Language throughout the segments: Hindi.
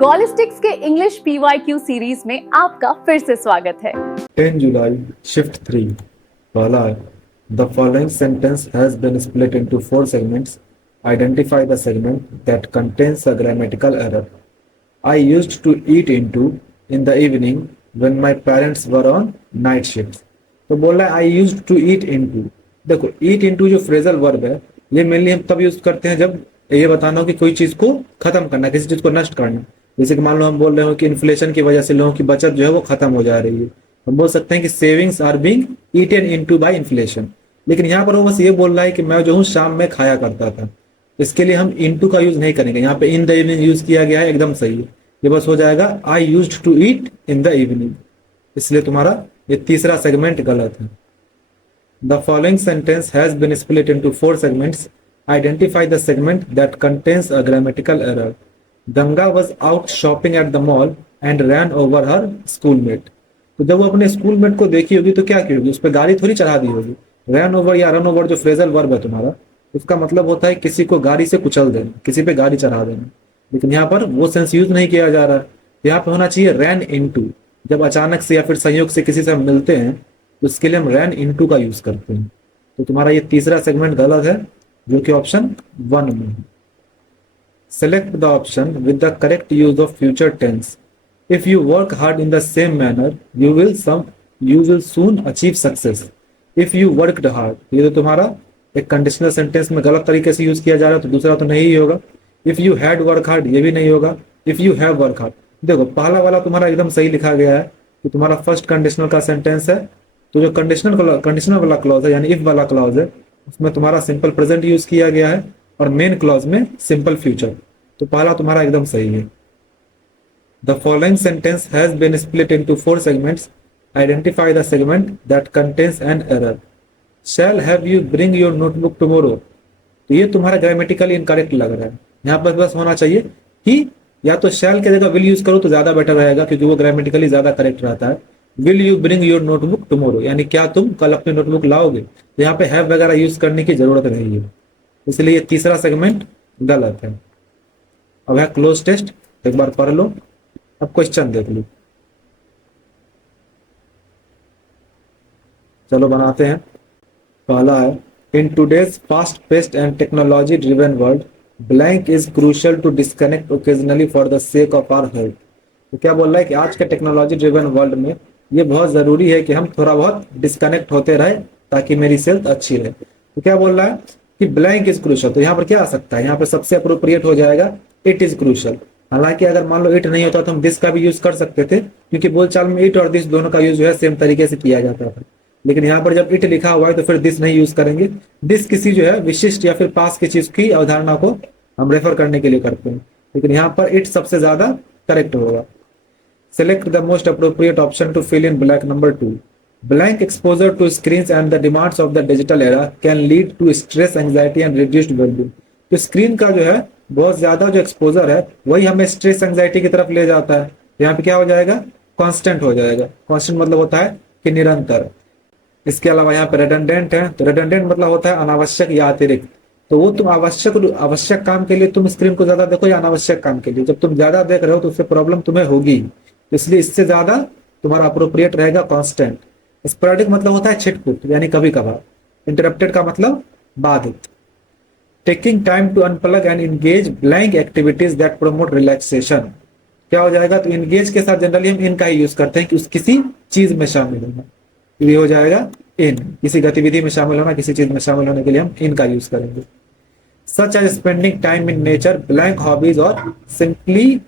गॉलिस्टिक्स के इंग्लिश पीवाईक्यू सीरीज में आपका फिर से स्वागत है। 10 जुलाई शिफ्ट 3 पहला है the following sentence has been split into 4 segments identify the segment that contains a grammatical error I used to eat into in the evening when my parents were on night shift. तो बोल रहा है I used to eat into. देखो ईट इनटू जो फ्रेजल वर्ब है ये मेनली हम तब यूज करते हैं जब ये बताना हो कि कोई चीज को खत्म करना, किसी चीज को नष्ट करना। जैसे कि मान लो हम बोल रहे हो कि इन्फ्लेशन की वजह से लोगों की बचत जो है वो खत्म हो जा रही है, हम बोल सकते हैं कि savings are being eaten into by inflation. लेकिन यहाँ पर वो बस ये बोल रहा है कि मैं जो हूँ शाम में खाया करता था, इसके लिए हम इनटू का यूज नहीं करेंगे। यहाँ पे इन द इवनिंग यूज किया गया है, एकदम सही है। ये बस हो जाएगा I used to eat in the evening, इसलिए तुम्हारा ये तीसरा सेगमेंट गलत है। The following sentence has been split into 4 segments identify the segment that contains a grammatical error. Ganga was out shopping at the mall and ran over her schoolmate. तो जब वो अपने स्कूलमेट को देखी होगी तो क्या की होगी, उस पर गाड़ी थोड़ी चढ़ा दी होगी। रैन ओवर या रन ओवर जो फ्रेजल वर्ब है तुम्हारा, उसका मतलब होता है किसी को गाड़ी से कुचल देना, किसी पे गाड़ी चढ़ा देना। लेकिन यहाँ पर वो सेंस यूज नहीं किया जा रहा। यहाँ पे होना चाहिए रैन इनटू। जब अचानक से या फिर संयोग से किसी से हम मिलते हैं तो इसके लिए हम रैन इनटू का यूज करते हैं। तो तुम्हारा ये तीसरा सेगमेंट गलत है, जो कि ऑप्शन 1 में है। Select the option with the correct use of future tense. If you work hard in the same manner, you will soon achieve success. If you worked hard, ये तो तुम्हारा एक कंडीशनल सेंटेंस में गलत तरीके से यूज किया जा रहा है, तो दूसरा तो नहीं ही होगा। If you had work hard, ये भी नहीं होगा। If you have work hard, देखो पहला वाला तुम्हारा एकदम सही लिखा गया है कि तुम्हारा फर्स्ट कंडीशनल का सेंटेंस है, तो जो कंडीशनल वाला क्लॉज है यानी इफ वाला क्लॉज है उसमें तुम्हारा सिंपल प्रेजेंट यूज किया गया है और मेन क्लॉज में सिंपल फ्यूचर। तो पहला तुम्हारा एकदम सही है। The following sentence has been split into 4 segments identify the segment that contains an error. Shall have you bring your notebook tomorrow. तो ये तुम्हारा ग्रामेटिकली इनकरेक्ट लग रहा है। यहाँ पर बस होना चाहिए कि या तो शैल के जगह विल यूज करो तो ज्यादा बेटर रहेगा, क्योंकि वो ग्रामेटिकली ज्यादा करेक्ट रहता है। Will you bring your notebook tomorrow यानी क्या तुम कल अपनी नोटबुक लाओगे, तो यहाँ पे हैव वगैरह यूज करने की जरूरत नहीं है, इसलिए ये तीसरा सेगमेंट गलत है। अब है क्लोज टेस्ट, एक बार पढ़ लो, अब क्वेश्चन देख लो। चलो बनाते हैं। पहला है in today's fast paced and technology driven world blank is crucial to disconnect occasionally for the sake of our health. तो क्या बोल रहा है कि आज के टेक्नोलॉजी ड्रिवन वर्ल्ड में ये बहुत जरूरी है कि हम थोड़ा बहुत डिस्कनेक्ट होते रहे ताकि मेरी सेहत अच्छी रहे। तो क्या बोल रहा है कि ब्लैंक इज क्रूशियल, तो यहाँ पर क्या आ सकता है, यहाँ पर सबसे अप्रोप्रिएट हो जाएगा इट इज क्रूशियल। हालांकि अगर मान लो इट नहीं होता तो हम दिस का भी यूज कर सकते थे, क्योंकि बोलचाल में इट और दिस दोनों का यूज जो है सेम तरीके से किया जाता था। लेकिन यहाँ पर जब इट लिखा हुआ है तो फिर दिस नहीं यूज करेंगे। दिस किसी जो है विशिष्ट या फिर पास की चीज की अवधारणा को हम रेफर करने के लिए करते हैं, लेकिन यहाँ पर इट सबसे ज्यादा करेक्ट होगा। Select the most appropriate option to fill in blank number 2। Blank exposure to screens and the demands of the digital era can lead to stress, anxiety and reduced well-being। तो स्क्रीन का जो है बहुत ज्यादा जो एक्सपोजर है वही हमें स्ट्रेस एंजाइटी की तरफ ले जाता है। यहाँ पे क्या हो जाएगा, कांस्टेंट हो जाएगा। कांस्टेंट मतलब होता है कि निरंतर। इसके अलावा यहाँ पे रेडंडेंट है, तो रेडंडेंट मतलब होता है अनावश्यक या अतिरिक्त। तो वो तुम आवश्यक काम के लिए तुम स्क्रीन को ज्यादा देखो या अनावश्यक काम के लिए, जब तुम ज्यादा देख रहे हो तो उससे प्रॉब्लम तुम्हें होगी, इसलिए इससे ज्यादा तुम्हारा अप्रोप्रिएट रहेगा कांस्टेंट। स्पोरेडिक मतलब होता है छिटपुट यानी कभी कभार। इंटरप्टेड का मतलब बाधित। Taking time to unplug and engage blank activities that promote relaxation. क्या हो जाएगा, तो इंगेज के साथ जनरली हम इनका ही यूज करते हैं कि उस किसी चीज में शामिल होना, ये हो जाएगा इन। किसी गतिविधि में शामिल होना, किसी चीज में शामिल होने के लिए हम इनका यूज करेंगे। Such as spending time in nature, blank hobbies और simply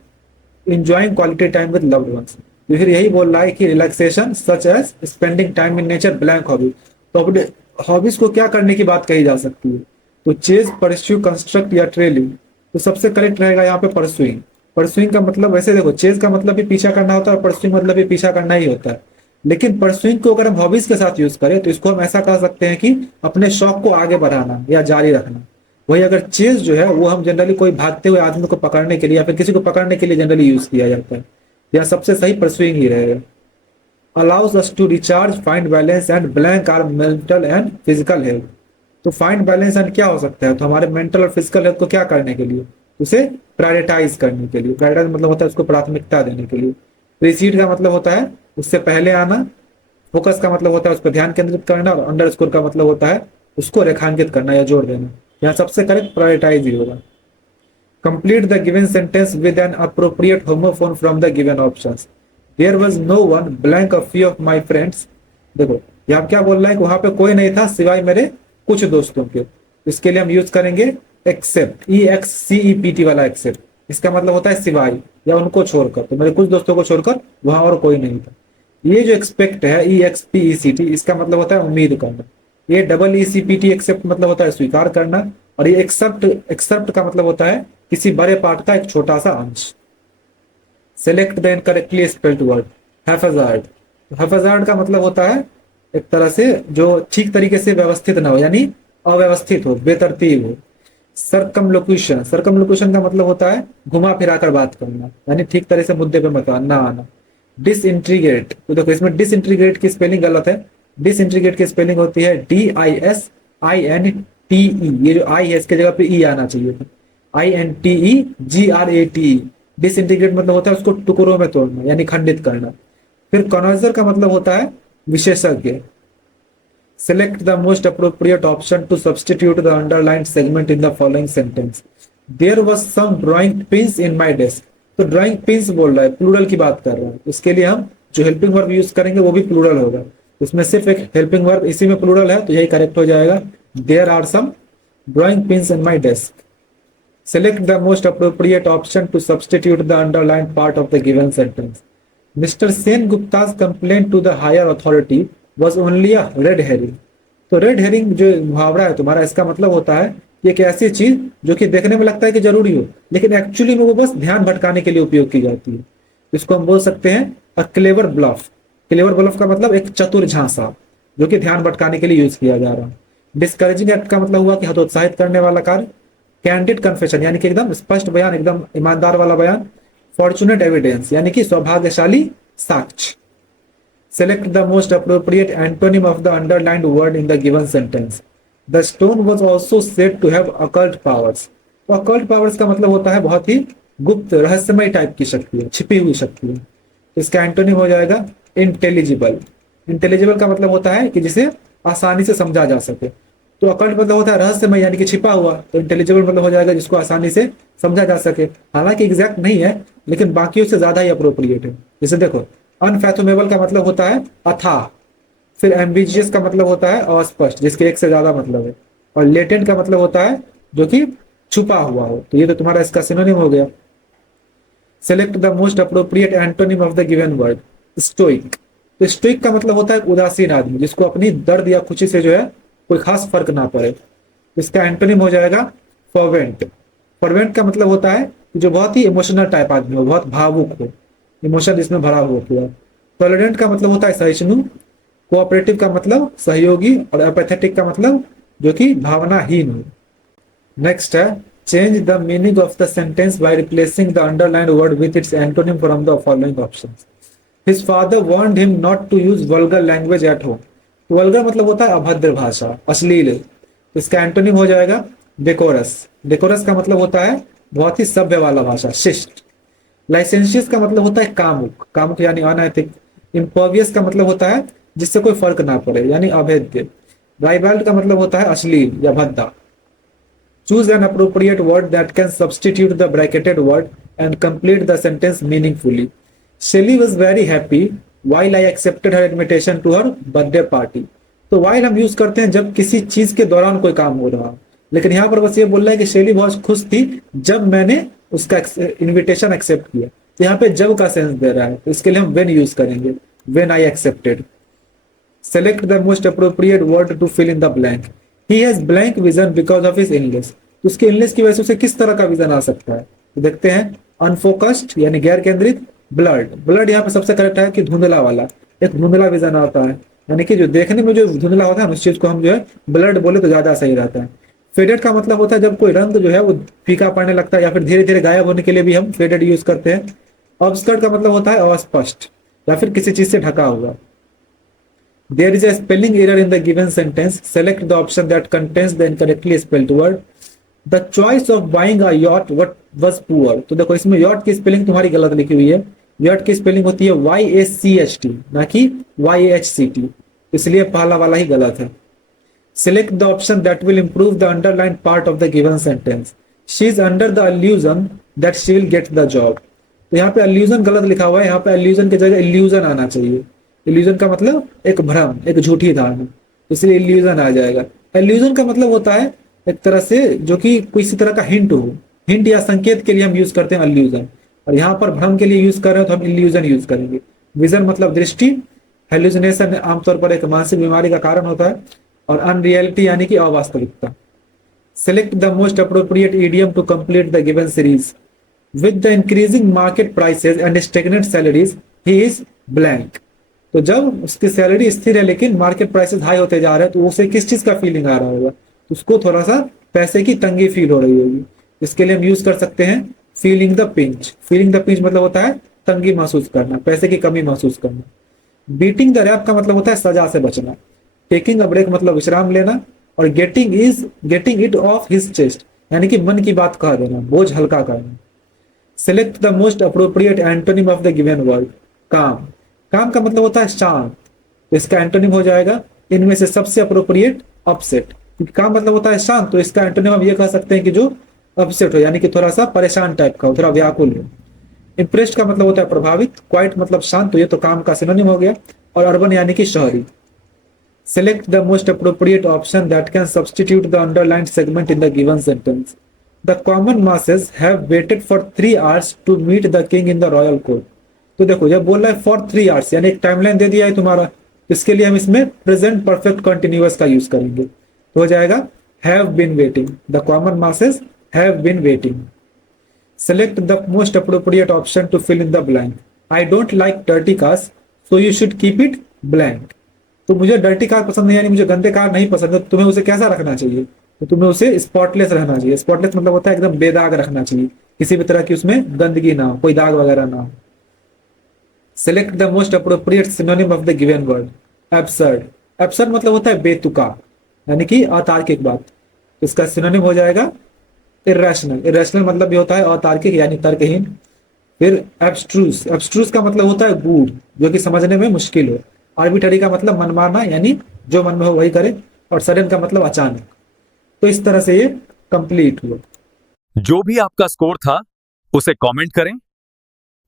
enjoying quality time with loved ones. तो फिर यही बोल रहा है कि relaxation such as spending time in nature blank hobbies. तो अपने हॉबीज को क्या करने की बात कही जा सकती है, तो चेज, परस्यू, कंस्ट्रक्ट या ट्रेलिंग। तो सबसे करेक्ट रहेगा यहाँ पे परस्यूइंग। परस्यूइंग का मतलब वैसे देखो चेज का मतलब भी पीछा करना होता है और परस्यूइंग मतलब भी पीछा करना ही होता है, लेकिन परस्यूइंग को अगर हम हॉबीज के साथ यूज करें तो इसको हम ऐसा कह सकते हैं कि अपने शौक को आगे बढ़ाना या जारी रखना। वही अगर चेज जो है वो हम जनरली कोई भागते हुए आदमी को पकड़ने के लिए या फिर किसी को पकड़ने के लिए जनरली यूज किया जाता है, या सबसे सही परस्यूइंग ही रहेगा। Allows us to recharge, find balance and blank our mental and physical health. तो फाइंड बैलेंस एंड क्या हो सकता है, तो हमारे मेंटल और फिजिकल हेल्थ को क्या करने के लिए, उसे प्रायोरिटाइज करने के लिए, प्रायोरिटाइज मतलब होता है उसको प्राथमिकता देने के लिए। प्रीसीड का मतलब होता है उससे पहले आना, फोकस का मतलब होता है उस पर ध्यान केंद्रित करना, और अंडरस्कोर का मतलब होता है उसको रेखांकित करना या जोड़ देना। यहाँ सबसे करेक्ट प्रायोरिटाइज ही होगा। Complete the given sentence with an appropriate homophone from the given options. There was no one blank a few of my friends. देखो यहाँ क्या बोल रहा है कि वहां पे कोई नहीं था सिवाय मेरे कुछ दोस्तों के। इसके लिए हम यूज करेंगे एक्सेप्ट, EXCEPT वाला एक्सेप्ट। इसका मतलब होता है सिवाय या उनको छोड़कर, तो मेरे कुछ दोस्तों को छोड़कर वहां और कोई नहीं था। ये जो एक्सपेक्ट है EXPECT, इसका मतलब होता है उम्मीद करना। ये EECPT एक्सेप्ट मतलब होता है स्वीकार करना, और ये एक्सेप्ट एक्सेप्ट का मतलब होता है किसी बड़े पार्ट का एक छोटा सा अंश। Select the incorrectly spelled word haphazard. Haphazard का मतलब होता है एक तरह से जो ठीक तरीके से व्यवस्थित ना हो, यानी अव्यवस्थित हो, बेतरतीब हो। सर्कमलोक्यूशन, सर्कमलोक्यूशन का मतलब होता है घुमा फिरा कर बात करना, यानी ठीक तरह से मुद्दे पे मत ना आना। डिसइंटीग्रेट, तो देखो इसमें डिसइंटीग्रेट की स्पेलिंग गलत है। डिसइंटीग्रेट की स्पेलिंग होती है DISINTE। ये जो आई है इसके जगह पे ई आना चाहिए था, INTEGRATE। डिसइंटीग्रेट मतलब होता है उसको टुकड़ों में तोड़ना, यानी खंडित करना। फिर कन्वर्जर का मतलब होता है विशेषज्ञ। Select the most appropriate option to substitute the underlined segment in the following sentence. There was some drawing pins in my desk. तो ड्राइंग पिंस बोल रहा है, प्लूरल की बात कर रहा है। इसके लिए हम जो हेल्पिंग वर्ब यूज करेंगे वो भी प्लूरल होगा। इसमें सिर्फ एक हेल्पिंग वर्ब इसी में प्लूरल है, तो यही करेक्ट हो जाएगा। There are some drawing pins in my desk. Select the most appropriate option to substitute the underlined part of the given sentence. Mr. Sen Gupta's complaint to the higher authority was only a red herring. तो रेड हेरिंग जो मुहावरा है तुम्हारा, इसका मतलब होता है ये एक ऐसी चीज जो कि देखने में लगता है कि जरूरी हो, लेकिन एक्चुअली में वो बस ध्यान भटकाने के लिए उपयोग की जाती है। इसको हम बोल सकते हैं a clever bluff. Clever bluff का मतलब एक चतुर झांसा जो कि ध्यान भटकाने के लिए यूज किया जा रहा है। डिस्करेजिंग एक्ट का मतलब हुआ कि हतोत्साहित करने वाला कार्य। कैंडिड कन्फेशन यानी कि एकदम स्पष्ट बयान, एकदम ईमानदार वाला बयान। फॉर्चुनेट एविडेंस यानी कि सौभाग्यशाली साक्ष्य। Select the most appropriate antonym of the underlined word in the given sentence. The stone was also said to have occult powers. तो occult powers का मतलब होता है बहुत ही गुप्त रहस्यमय टाइप की शक्ति है, छिपी हुई शक्ति है। तो इसका एंटोनिम हो जाएगा इंटेलिजिबल। इंटेलिजिबल का मतलब होता है कि जिसे आसानी से समझा जा सके। तो अकल्ट मतलब होता है रहस्यमय यानी कि छिपा हुआ, तो इंटेलिजिबल मतलब हो जाएगा जिसको आसानी से समझा जा सके। हालांकि एग्जैक्ट नहीं है, लेकिन बाकियों से ज्यादा ही अप्रोप्रिएट है। जैसे देखो अनफैथोमेबल का मतलब होता है अथाह, फिर एम्बिजियस का मतलब होता है अस्पष्ट जिसके एक से ज्यादा मतलब है, और लेटेंट का मतलब होता है जो कि छुपा हुआ हो। तो ये तो तुम्हारा इसका सिनोनिम हो गया। Select the most appropriate antonym of the given word. Stoic, तो स्टोइक का मतलब होता है उदासीन आदमी जिसको अपनी दर्द या खुशी से जो है कोई खास फर्क ना पड़े। इसका एंटोनिम हो जाएगा फर्वेंट। फर्वेंट का मतलब होता है जो बहुत ही इमोशनल टाइप आदमी हो, बहुत भावुक हो, इमोशन इसमें भरा हुआ पूरा। टॉलरेंट का मतलब होता है सहिष्णु। कोऑपरेटिव का मतलब सहयोगी, और एपैथेटिक का मतलब जो कि भावनाहीन हो। नेक्स्ट है change the meaning of the sentence by replacing the underlined word with its antonym from the following options. His father warned him not to use vulgar language at home. Vulgar मतलब होता है अभद्र भाषा, अश्लील। इसका एंटोनिम हो जाएगा डेकोरस। डेकोरस का मतलब होता है बहुत ही सभ्य वाला भाषा, शिष्ट। लाइसेंशियस का मतलब होता है कामुक, कामुक यानी अनैतिक। इम्पर्वियस का मतलब होता है जिससे कोई फर्क ना पड़े, यानी अभेद्य। राइबाल्ड का मतलब होता है अश्लील या भद्दा। Choose an appropriate word that can substitute the bracketed word and complete the sentence meaningfully. Shelly was very happy while I accepted her invitation to her birthday party। तो while हम यूज करते हैं जब किसी चीज के दौरान कोई काम हो रहा, लेकिन यहाँ पर बस ये बोल रहा है कि शेली बहुत खुश थी जब मैंने उसका इनविटेशन एक्सेप्ट किया। तो यहाँ पे जब का सेंस दे रहा है, तो इसके लिए हम when यूज करेंगे, when I accepted। Select the most appropriate word to fill in the blank। He has blank vision because of his illness। तो उसके illness की वजह से उसे किस तरह का विजन आ सकता है, तो देखते हैं अनफोकस्ड यानी गैर केंद्रित। ब्लड, ब्लड यहाँ पे सबसे करेक्ट है कि धुंधला वाला, एक धुंधला विजन आता है, यानी कि जो देखने में जो धुंधला होता है उस चीज को हम जो है ब्लड बोले तो ज्यादा सही रहता है। फेडेड का मतलब होता है जब कोई रंग जो है वो फीका पड़ने लगता है या फिर धीरे धीरे गायब होने के लिए भी हम फेडेड यूज करते हैं। ऑब्सकर्ट का मतलब होता है अस्पष्ट या फिर किसी चीज से ढका हुआ। There is a spelling error in the given sentence, select the option that contains the incorrectly spelled word. The choice of buying a yacht what was poor. तो देखो इसमें यॉट की स्पेलिंग तुम्हारी गलत लिखी हुई है। यॉट की स्पेलिंग होती है YACHT, ना कि YAHCT, इसलिए पहला वाला ही गलत है। Select the option that will improve the underlined part of the given sentence. She is under the illusion that she will get the job. तो यहाँ पे illusion गलत लिखा हुआ है, यहाँ पे illusion की जगह illusion आना चाहिए। illusion का मतलब एक भ्रम, एक झूठी धारणा, इसलिए illusion आ जाएगा। illusion का मतलब होता है एक तरह से जो कि किसी तरह का हिंट हो, हिंट या संकेत के लिए हम यूज करते हैं illusion, और यहाँ पर भ्रम के लिए यूज कर रहे हो तो हम illusion यूज करेंगे। विजन मतलब दृष्टि, हेलुसिनेशन आमतौर पर एक मानसिक बीमारी का कारण होता है, और अनरियलिटी यानी कि अवास्तविकता। Select the most appropriate idiom to complete the given series. With the increasing market prices and stagnant salaries, he is blank. तो जब उसकी सैलरी स्थिर है लेकिन मार्केट प्राइसेस हाई होते जा रहे हैं तो उसे किस चीज का फीलिंग आ रहा होगा? उसको थोड़ा सा पैसे की तंगी फील हो रही होगी। इसके लिए हम यूज कर सकते हैं feeling the pinch. Feeling the pinch मतलब होता है तंगी महसूस करना, पैसे की कमी महसूस करना। बीटिंग द रैप का मतलब होता है सजा से बचना। टेकिंग अ ब्रेक मतलब विश्राम लेना, और getting it of his chest यानी कि मन की बात कह देना, बोझ हल्का करना। Select the most appropriate antonym of the given word. काम। काम का मतलब होता है शांत, तो इसका एंटोनिम हो जाएगा इनमें से सबसे अप्रोप्रिएट अपसेट, क्योंकि काम मतलब होता है शांत, तो इसका एंटोनिम हम ये कह सकते हैं कि जो अपसेट हो यानी कि थोड़ा सा परेशान टाइप का हो, थोड़ा व्याकुल हो। इम्प्रेस्ड का मतलब होता है प्रभावित, क्वाइट मतलब शांत, तो ये तो काम का सिनोनिम हो गया, और अर्बन यानी कि शहरी। Select the most appropriate option that can substitute the underlined segment in the given sentence. The common masses have waited for 3 hours to meet the king in the royal court. तो देखो जब बोल रहा है for 3 hours यानी एक टाइमलाइन दे दिया है तुम्हारा, इसके लिए हम इसमें प्रेजेंट परफेक्ट कंटिन्यूअस का यूज करेंगे, तो हो जाएगा have been waiting. The common masses have been waiting. Select the most appropriate option to fill in the blank. I don't like dirty cars, so you should keep it blank. तो मुझे डर्टी कार पसंद नहीं, यानी मुझे गंदे कार नहीं पसंद है, तो तुम्हें उसे कैसा रखना चाहिए? तो तुम्हें उसे स्पॉटलेस रहना चाहिए। स्पॉटलेस मतलब होता है एकदम बेदाग रखना चाहिए, किसी भी तरह की उसमें गंदगी ना हो, कोई दाग वगैरह ना हो। Select the most appropriate synonym of the given word. Absurd. Absurd मतलब होता है बेतुका यानी कि अतार्किक बात, इसका सिनोनिम हो जाएगा इर्रेशनल। इर्रेशनल मतलब भी होता है अतार्किक यानी तर्कहीन। फिर एब्स्ट्रूस। एब्स्ट्रूस का मतलब होता है गूढ़, जो कि समझने में मुश्किल हो। आर्बिटरी का मतलब मनमाना यानी जो मन में हो वही करे, और सडन का मतलब अचानक। तो इस तरह से ये कंप्लीट हुआ। जो भी आपका स्कोर था उसे कमेंट करें।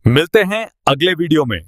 मिलते हैं अगले वीडियो में।